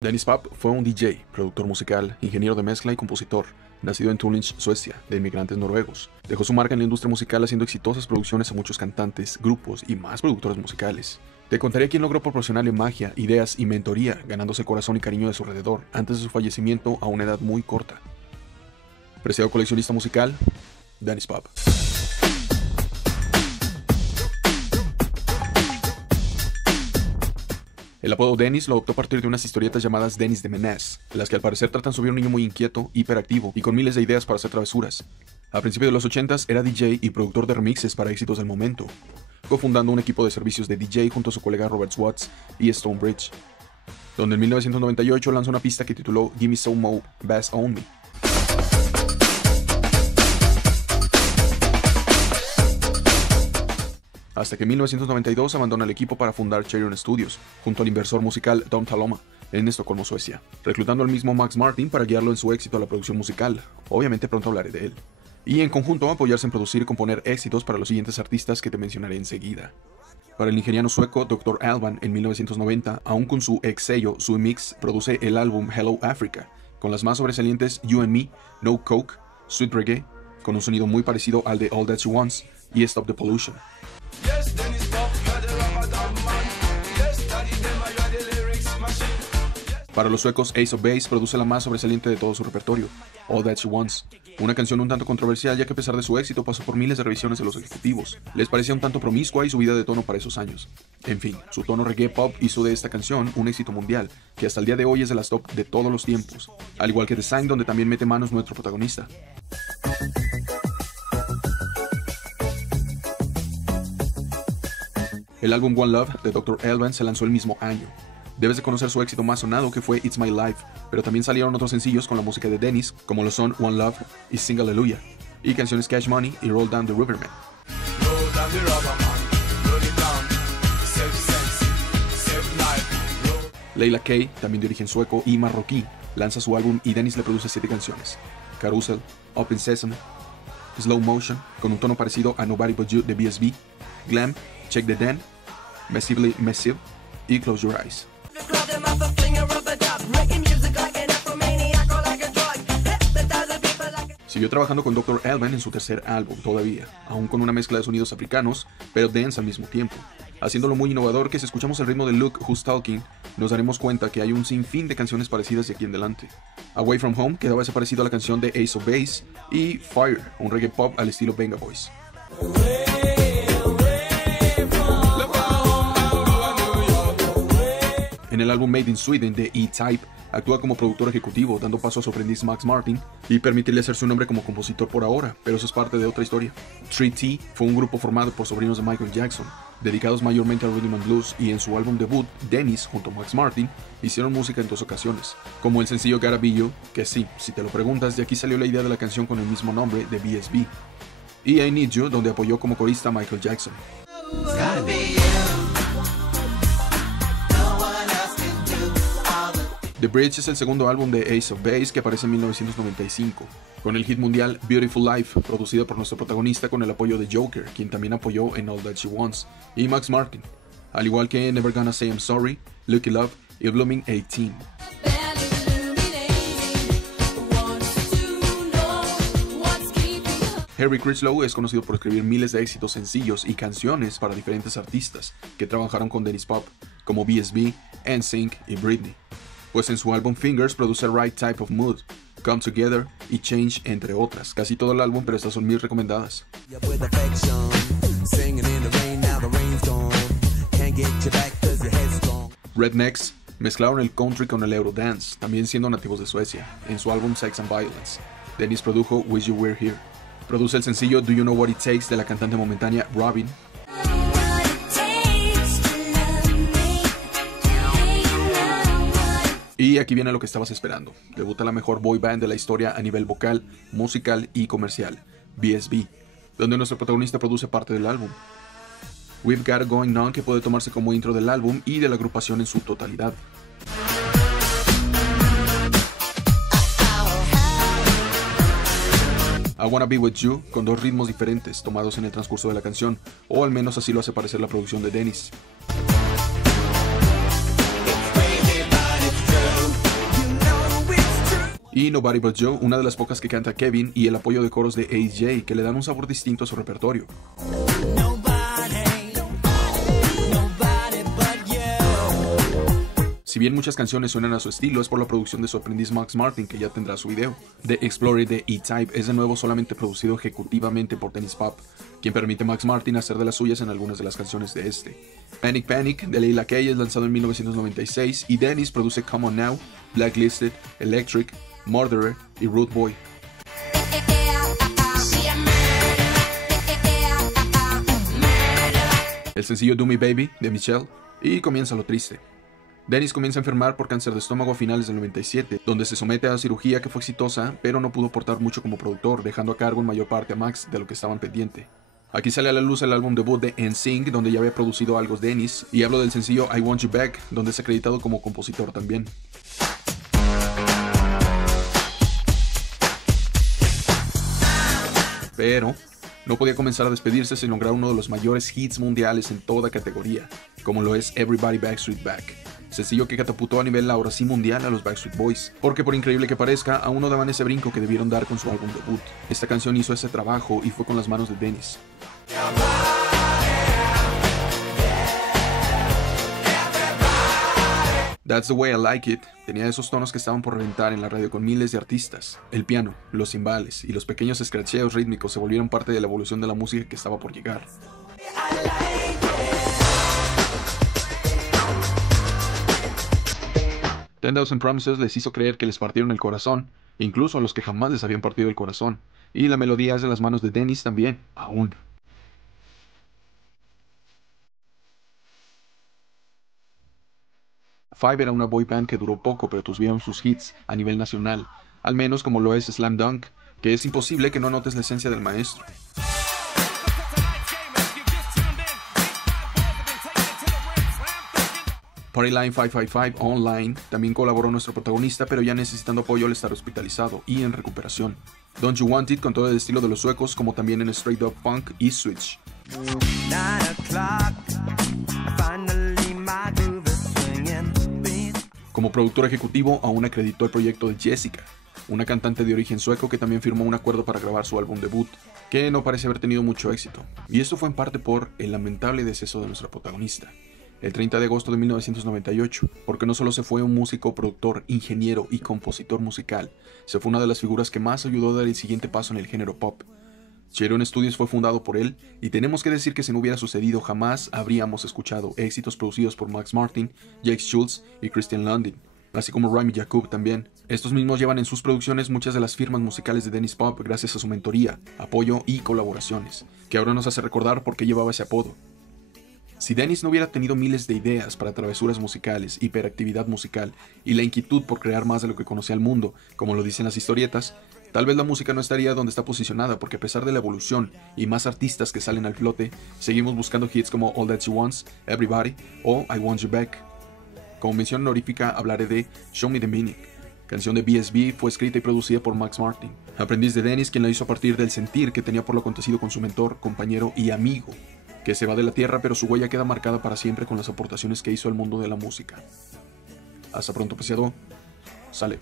Dennis Pop fue un DJ, productor musical, ingeniero de mezcla y compositor, nacido en Tullinge, Suecia, de inmigrantes noruegos. Dejó su marca en la industria musical haciendo exitosas producciones a muchos cantantes, grupos y más productores musicales. Te contaré quién logró proporcionarle magia, ideas y mentoría, ganándose el corazón y cariño de su alrededor, antes de su fallecimiento a una edad muy corta. Preciado coleccionista musical, Dennis Pop. El apodo Dennis lo adoptó a partir de unas historietas llamadas Dennis the Menace, las que al parecer tratan sobre un niño muy inquieto, hiperactivo y con miles de ideas para hacer travesuras. A principios de los 80s era DJ y productor de remixes para éxitos del momento, cofundando un equipo de servicios de DJ junto a su colega Robert Watts y Stonebridge, donde en 1998 lanzó una pista que tituló Gimme Some Mo, Bass On Me. Hasta que en 1992 abandona el equipo para fundar Cheiron Studios, junto al inversor musical Tom Taloma, en Estocolmo, Suecia, reclutando al mismo Max Martin para guiarlo en su éxito a la producción musical. Obviamente pronto hablaré de él. Y en conjunto apoyarse en producir y componer éxitos para los siguientes artistas que te mencionaré enseguida. Para el nigeriano sueco Dr. Alban en 1990, aún con su ex sello Sui Mix, produce el álbum Hello Africa, con las más sobresalientes You and Me, No Coke, Sweet Reggae, con un sonido muy parecido al de All That She Wants, y Stop the Pollution. Para los suecos, Ace of Base produce la más sobresaliente de todo su repertorio, All That She Wants, una canción un tanto controversial ya que a pesar de su éxito pasó por miles de revisiones de los ejecutivos. Les parecía un tanto promiscua y subida de tono para esos años. En fin, su tono reggae pop hizo de esta canción un éxito mundial, que hasta el día de hoy es de las top de todos los tiempos, al igual que The Sign, donde también mete manos nuestro protagonista. El álbum One Love de Dr. Alban se lanzó el mismo año. Debes de conocer su éxito más sonado, que fue It's My Life, pero también salieron otros sencillos con la música de Dennis, como lo son One Love y Sing Hallelujah, y canciones Cash Money y Roll Down the Riverman. Leila K, también de origen sueco y marroquí, lanza su álbum y Dennis le produce 7 canciones: Carousel, Open Sesame, Slow Motion, con un tono parecido a Nobody But You de BSB, Glam, Check the Den, Massively Massive y Close Your Eyes. Siguió trabajando con Dr. Alban en su tercer álbum todavía, aún con una mezcla de sonidos africanos, pero dance al mismo tiempo, haciéndolo muy innovador que si escuchamos el ritmo de Look Who's Talking, nos daremos cuenta que hay un sinfín de canciones parecidas de aquí en adelante. Away From Home quedaba ese parecido a la canción de Ace of Base, y Fire, un reggae pop al estilo Venga Boys. En el álbum Made in Sweden de E-Type, actúa como productor ejecutivo, dando paso a su aprendiz Max Martin y permitirle hacer su nombre como compositor por ahora, pero eso es parte de otra historia. 3T fue un grupo formado por sobrinos de Michael Jackson, dedicados mayormente al rhythm and blues, y en su álbum debut, Dennis, junto a Max Martin, hicieron música en 2 ocasiones, como el sencillo Gotta Be You, que sí, si te lo preguntas, de aquí salió la idea de la canción con el mismo nombre de BSB, y I Need You, donde apoyó como corista a Michael Jackson. The Bridge es el segundo álbum de Ace of Base que aparece en 1995, con el hit mundial Beautiful Life, producido por nuestro protagonista con el apoyo de Joker, quien también apoyó en All That She Wants, y Max Martin, al igual que Never Gonna Say I'm Sorry, Lucky Love y Blooming 18. Harry Crislow es conocido por escribir miles de éxitos sencillos y canciones para diferentes artistas que trabajaron con Dennis Pop, como BSB, NSYNC y Britney. Pues en su álbum Fingers produce Right Type of Mood, Come Together y Change, entre otras. Casi todo el álbum, pero estas son mis recomendadas. Rednecks mezclaron el country con el Eurodance, también siendo nativos de Suecia, en su álbum Sex and Violence. Dennis produjo Wish You Were Here. Produce el sencillo Do You Know What It Takes de la cantante momentánea Robin. Y aquí viene lo que estabas esperando. Debuta la mejor boy band de la historia a nivel vocal, musical y comercial, BSB, donde nuestro protagonista produce parte del álbum. We've Got It Going On, que puede tomarse como intro del álbum y de la agrupación en su totalidad. I Wanna Be With You, con 2 ritmos diferentes tomados en el transcurso de la canción, o al menos así lo hace parecer la producción de Dennis. y Nobody But You, una de las pocas que canta Kevin, y el apoyo de coros de AJ, que le dan un sabor distinto a su repertorio. Si bien muchas canciones suenan a su estilo, es por la producción de su aprendiz Max Martin, que ya tendrá su video. The Explorer de E-Type es de nuevo solamente producido ejecutivamente por Denniz Pop, quien permite a Max Martin hacer de las suyas en algunas de las canciones de este. Panic Panic de Layla K es lanzado en 1996 y Denniz produce Come On Now, Blacklisted, Electric, Murderer y Rude Boy. El sencillo Do Me Baby de Michelle, y comienza lo triste. Denniz comienza a enfermar por cáncer de estómago a finales del 97, donde se somete a cirugía que fue exitosa, pero no pudo aportar mucho como productor, dejando a cargo en mayor parte a Max de lo que estaban pendiente. Aquí sale a la luz el álbum debut de NSYNC, donde ya había producido algo Denniz, y hablo del sencillo I Want You Back, donde es acreditado como compositor también. Pero no podía comenzar a despedirse sin lograr uno de los mayores hits mundiales en toda categoría, como lo es Everybody Backstreet Back, sencillo que catapultó a nivel ahora sí mundial a los Backstreet Boys, porque por increíble que parezca, aún no daban ese brinco que debieron dar con su álbum debut. Esta canción hizo ese trabajo y fue con las manos de Denniz. That's the Way I Like It tenía esos tonos que estaban por reventar en la radio con miles de artistas. El piano, los cimbales y los pequeños scratcheos rítmicos se volvieron parte de la evolución de la música que estaba por llegar. 10,000 Promises les hizo creer que les partieron el corazón, incluso a los que jamás les habían partido el corazón. Y la melodía es de las manos de Denniz también, aún. Five era una boy band que duró poco, pero tuvieron sus hits a nivel nacional, al menos como lo es Slam Dunk, que es imposible que no notes la esencia del maestro. Party Line 555 Online también colaboró nuestro protagonista, pero ya necesitando apoyo al estar hospitalizado y en recuperación. Don't You Want It con todo el estilo de los suecos, como también en Straight Up Funk y Switch. Como productor ejecutivo, aún acreditó el proyecto de Jessica, una cantante de origen sueco que también firmó un acuerdo para grabar su álbum debut, que no parece haber tenido mucho éxito. Y esto fue en parte por el lamentable deceso de nuestra protagonista, el 30 de agosto de 1998, porque no solo se fue un músico, productor, ingeniero y compositor musical, se fue una de las figuras que más ayudó a dar el siguiente paso en el género pop. Cheiron Studios fue fundado por él, y tenemos que decir que si no hubiera sucedido jamás habríamos escuchado éxitos producidos por Max Martin, Jake Schultz y Christian Lundin, así como Rami Yacoub también. Estos mismos llevan en sus producciones muchas de las firmas musicales de Denniz Pop gracias a su mentoría, apoyo y colaboraciones, que ahora nos hace recordar por qué llevaba ese apodo. Si Denniz no hubiera tenido miles de ideas para travesuras musicales, hiperactividad musical y la inquietud por crear más de lo que conocía al mundo, como lo dicen las historietas, tal vez la música no estaría donde está posicionada, porque a pesar de la evolución y más artistas que salen al flote, seguimos buscando hits como All That She Wants, Everybody o I Want You Back. Como mención honorífica hablaré de Show Me The Meaning. Canción de B.S.B. fue escrita y producida por Max Martin, aprendiz de Denniz, quien la hizo a partir del sentir que tenía por lo acontecido con su mentor, compañero y amigo, que se va de la tierra, pero su huella queda marcada para siempre con las aportaciones que hizo al mundo de la música. Hasta pronto, apreciado. Sale.